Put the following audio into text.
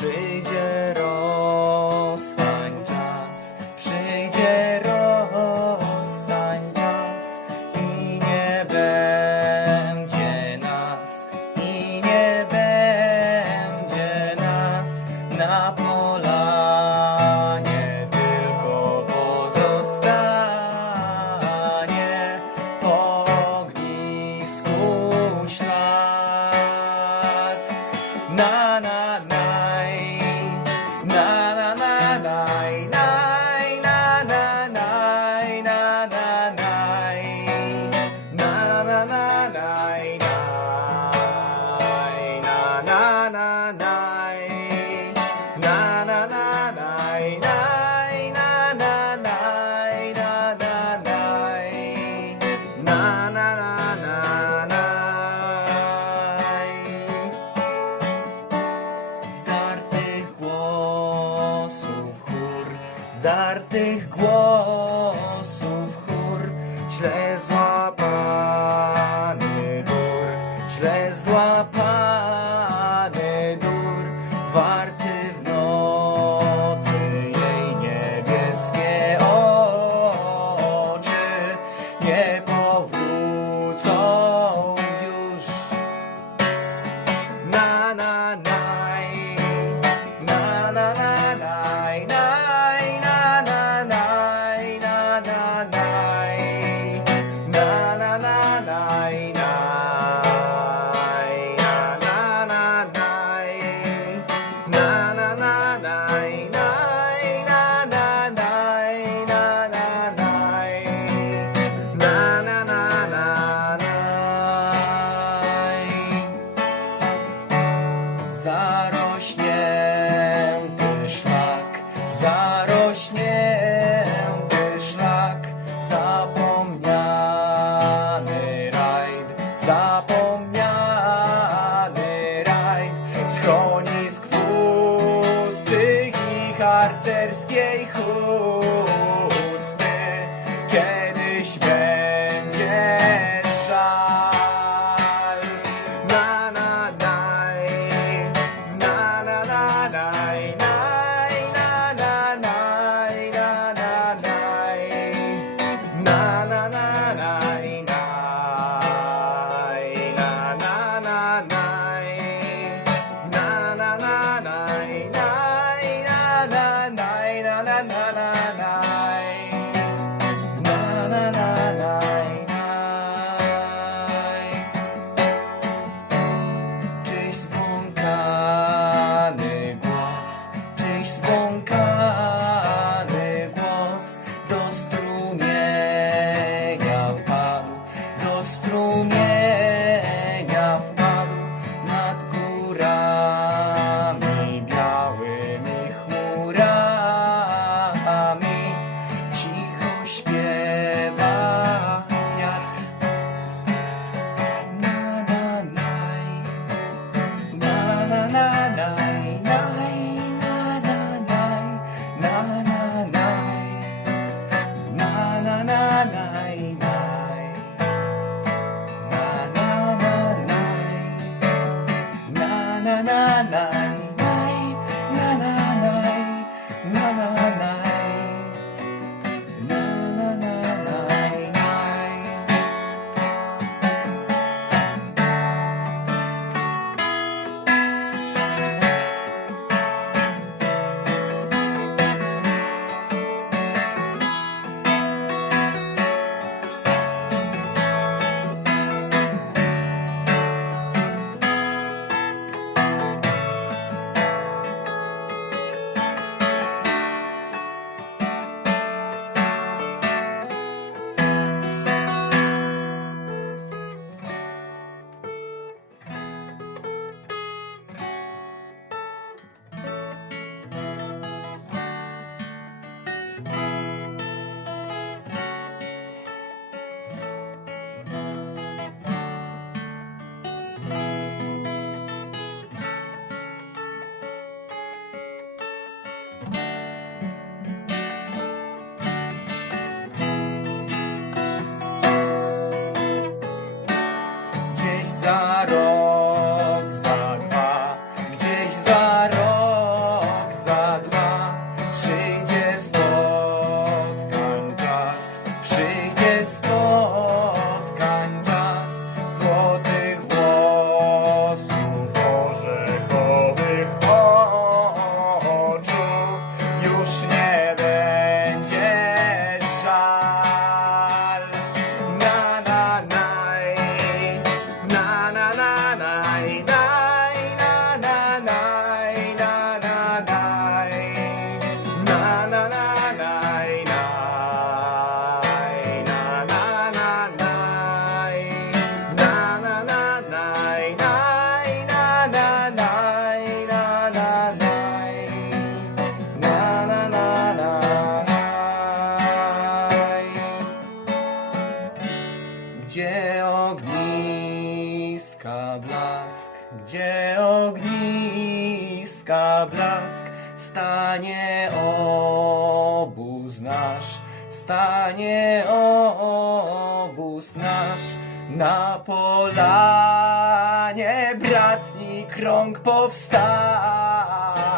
睡觉。night. Stop. na blask, gdzie ogniska blask, stanie obóz nasz, stanie obóz nasz. Na polanie bratni krąg powstanie.